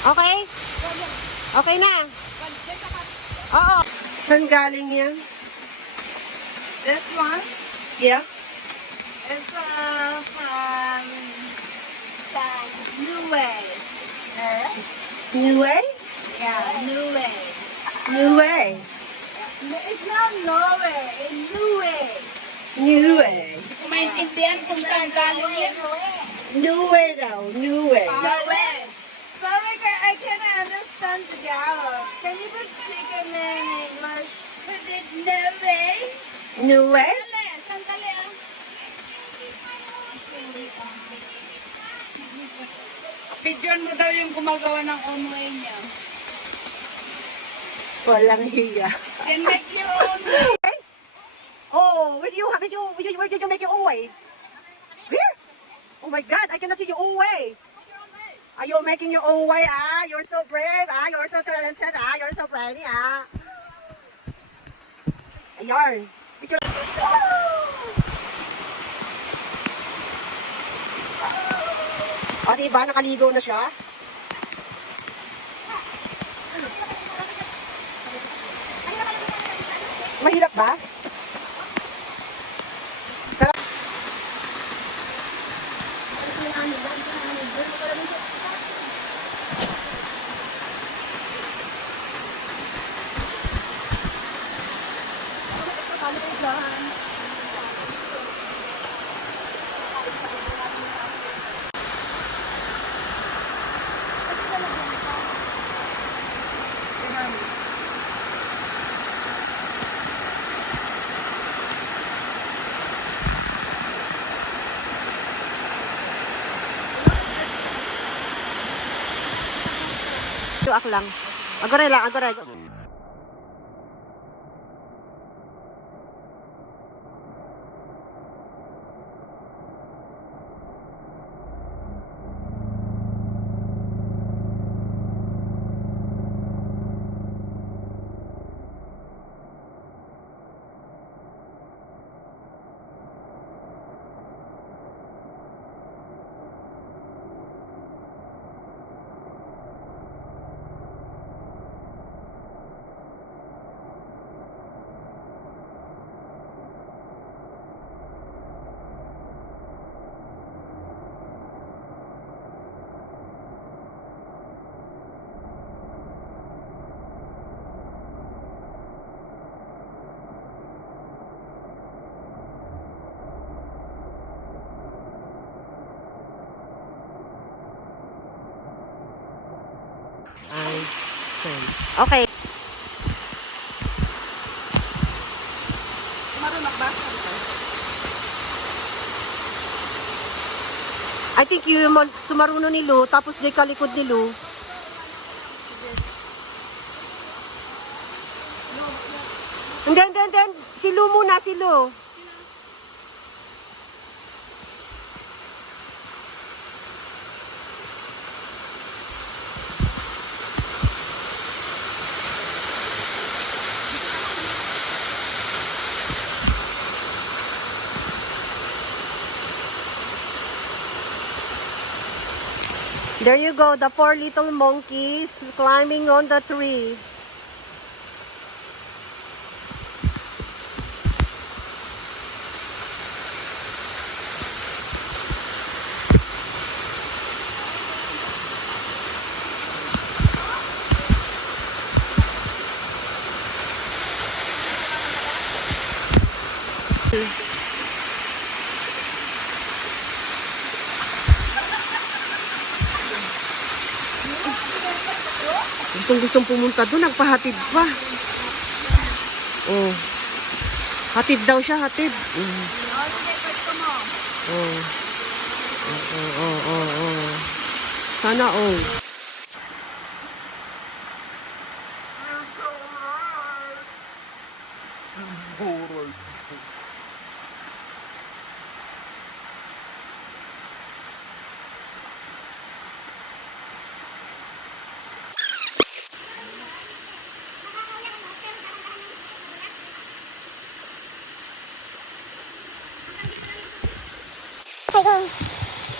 Okay? Okay na? Oo. Saan galing yan? This one Yeah. is from New Way. New way? Yeah, New Way. New way. It's not Norway, it's New Way. New way. Maintindihan kung saan galing yan. New way daw. New way. Norway. Sorry, I cannot understand Tagalog. Can you just speak it in English? But it's Norway. New way? Sandali ah. Pidyon mo daw yung gumagawa ng own way niya. Walang hiya. Can make your own way. Oh, where did you make your own way? Where? Oh my God, I cannot see your own way. Are you making your own way? Ah, you're so brave. Ah, you're so talented. Ah, you're so pretty. Ah. Ayun. O, diba? Nakaligo na siya. Mahirap ba? Tuak lang. Agore lang, agore. Okay. Marunong ba? I think you sumaruno ni Lu, tapos di kalikod ni Lu. Then, si Lu muna, si Lu. There you go, the 4 little monkeys climbing on the tree. Gustong pumunta doon, nagpahatid pa. Oh. Hatid daw siya, hatid. Oh. Oh. Sana oh.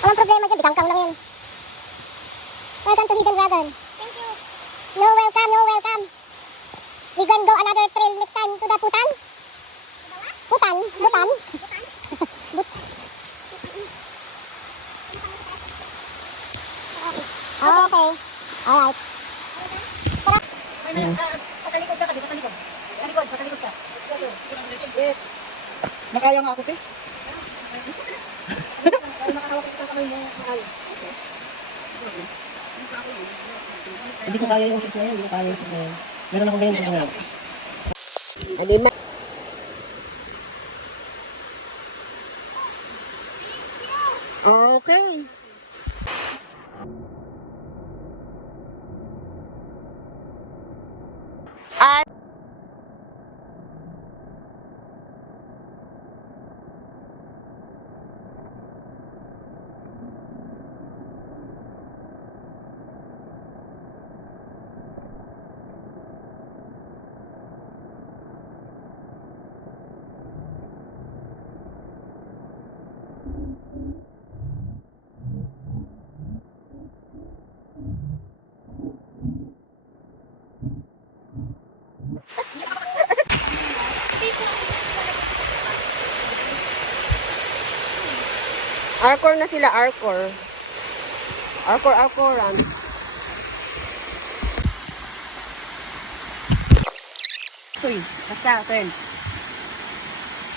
Walang problema dyan, bigangkang lang yan. Welcome to Hidden Dragon. No welcome, no welcome. We gonna go another trail next time to the Putan. Putan? Butan? Okay. Alright. Patalikod ka, di patalikod. Patalikod ka. Yes. Nakaya nga ako, te. Nakahawak ko sa kamay mo. Hindi ko kaya yung sis na yun. Hindi ko kaya yung sis na yun. Meron akong ganyan pag gano'n. Alima. Okay. Arcor na sila, Arcor. Arcoran. Basta, turn.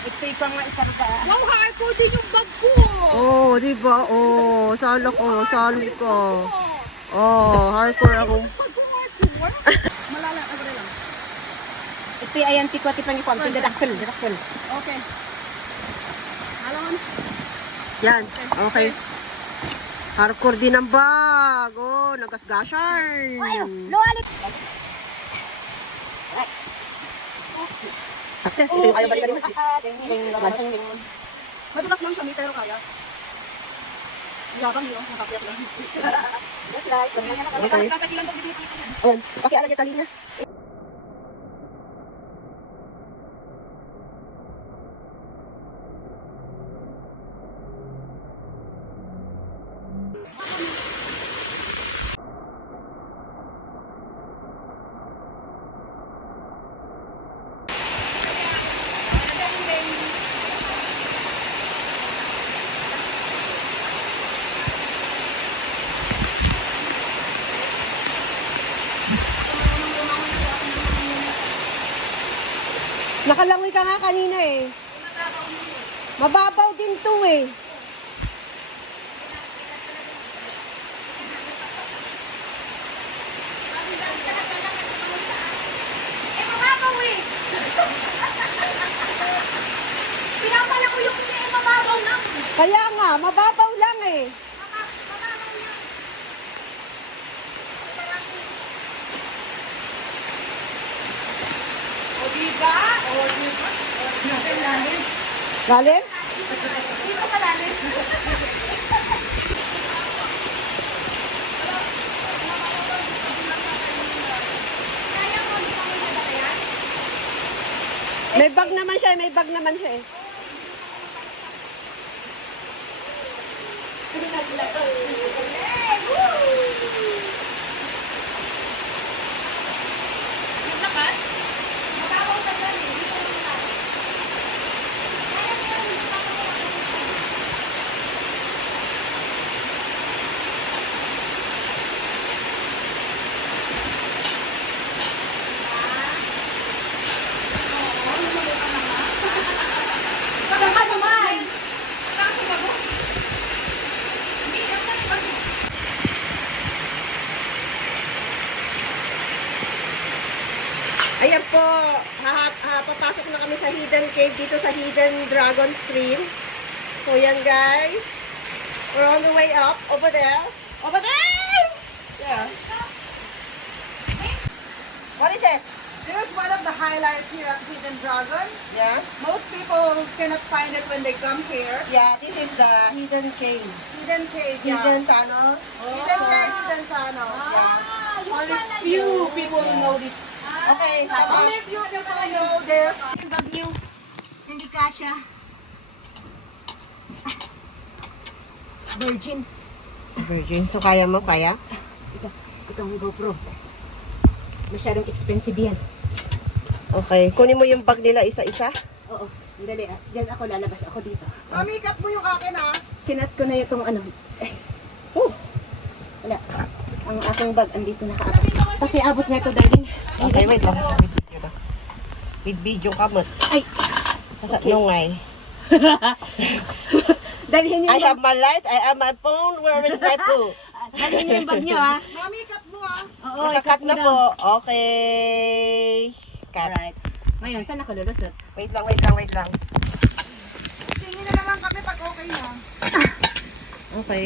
Ito pa nga isa ka. Wow, Harpo din yung bag ko. Oh, di ba? Oh, salo ko. Oh, hardcore ako. Malala, ako na lang. Ito ayan, tikwa-tikwa niyo po. Dadakkel. Okay. Alam. Yan, okay. Hardcore din ang bag. Oh, nagasgasan. Luwalit. Access, ito yung ayaw balikan naman. Madulas lang siya, may pero kaya. Yabang yun, nakapiyat lang. Just like, okay. Kapagilan ko dito. Ayan, pakialag yung tali niya. Nakalangoy ka nga kanina eh. Mababaw din to eh. Mababaw eh. Pinapala ko yung mababaw lang. Kaya nga, mababaw lang eh. O diba? Lalim? Dito ka lalim. May bag naman siya eh. Ayan po, papasok na kami sa hidden cave dito sa hidden dragon stream. So yan guys, we're on the way up, over there. Over there! There. What is it? This is one of the highlights here at Hidden Dragon. Yeah? Most people cannot find it when they come here. Yeah, this is the hidden cave. Hidden cave, yeah. Hidden tunnel. Hidden cave, hidden tunnel. Yeah. Only few people know this. Okay, Only few people know this. Bag niyo. Hindi kasya. Virgin. Virgin, so kaya mo, kaya? Itong GoPro. Masyadong expensive yan. Okay, kunin mo yung bag nila isa-isa. Oo, dali ah. Diyan ako lalabas ako dito. Mami, cut mo yung akin ah. Kinat ko na itong ano. Oh! Wala. Ang aking bag, andito nakaabot. Pakiabot nga ito, darling. Okay, wait lang. With video ka mo. Ay! Kasat nungay. Dalhin I have my light, I have my phone, where is my phone? Dalhin niyo yung bag niyo, ha? Mami, cut mo ah. Oo, Nakakat ikat mo na daw. po. Okay. Cut. Alright. Ngayon, saan ako lulusot? Wait lang, wait lang, wait lang. Tingin na naman kami pag okay na. Okay.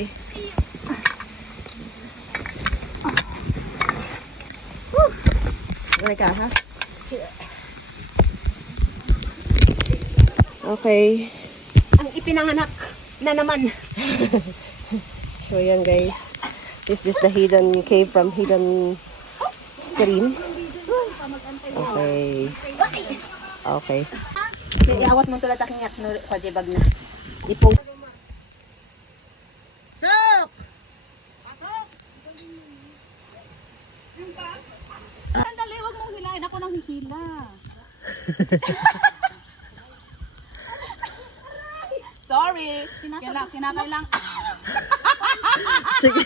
Wala ka, ha? Okay. Ang ipinanganak na naman. So, yan guys. Is this the hidden cave from hidden stream? Okay. Okay. Iawat mo tulad aking yak no bag na. Ipost. Sok! Sandali, wag mong hilahin. Ako nang hihila. Sorry. Kinakailang. Sige.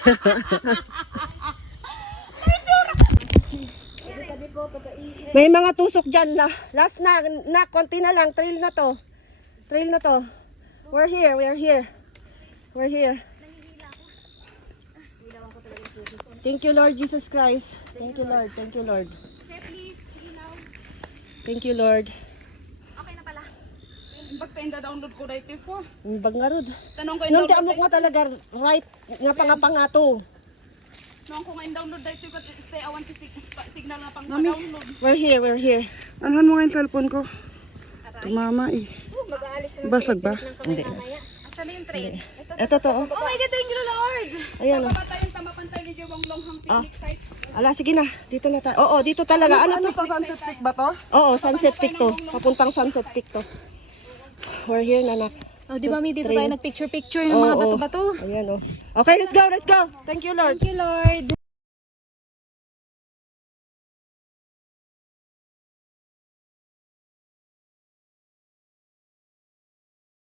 May mga tusok dyan na. Last na, konti na lang. Trail na to. Trail na to. We're here, we're here. We're here. Thank you, Lord Jesus Christ. Thank you, Lord. Thank you, Lord. Thank you, Lord. Ba't pa download ko dito ko? Ang bag nga rod. Tanong ko Nung download. tiamok nga talaga, right, nga panga to. Nung ko download dito ko stay awan si signal nga pang Mami. download. We're here, we're here. Anhan mo nga yung cellphone ko. Tumama eh. Basag ba? Hindi. Asan na yung train? Ito to, oh. Oh my God, thank you Lord. Ayan, oh. Papatayin sa mapantay ni Jewang Longhang picnic site. Ala, sige na. Dito na tayo. Oo, dito talaga. Ano to? Sunset Peak ba to? Oo, Sunset Peak to. Papuntang Sunset Peak to. We're here, nanak. Oh, di ba may dito Train. tayo nagpicture-picture Oo, oo. Ayan, oh. Okay, let's go, let's go. Thank you, Lord. Thank you Lord.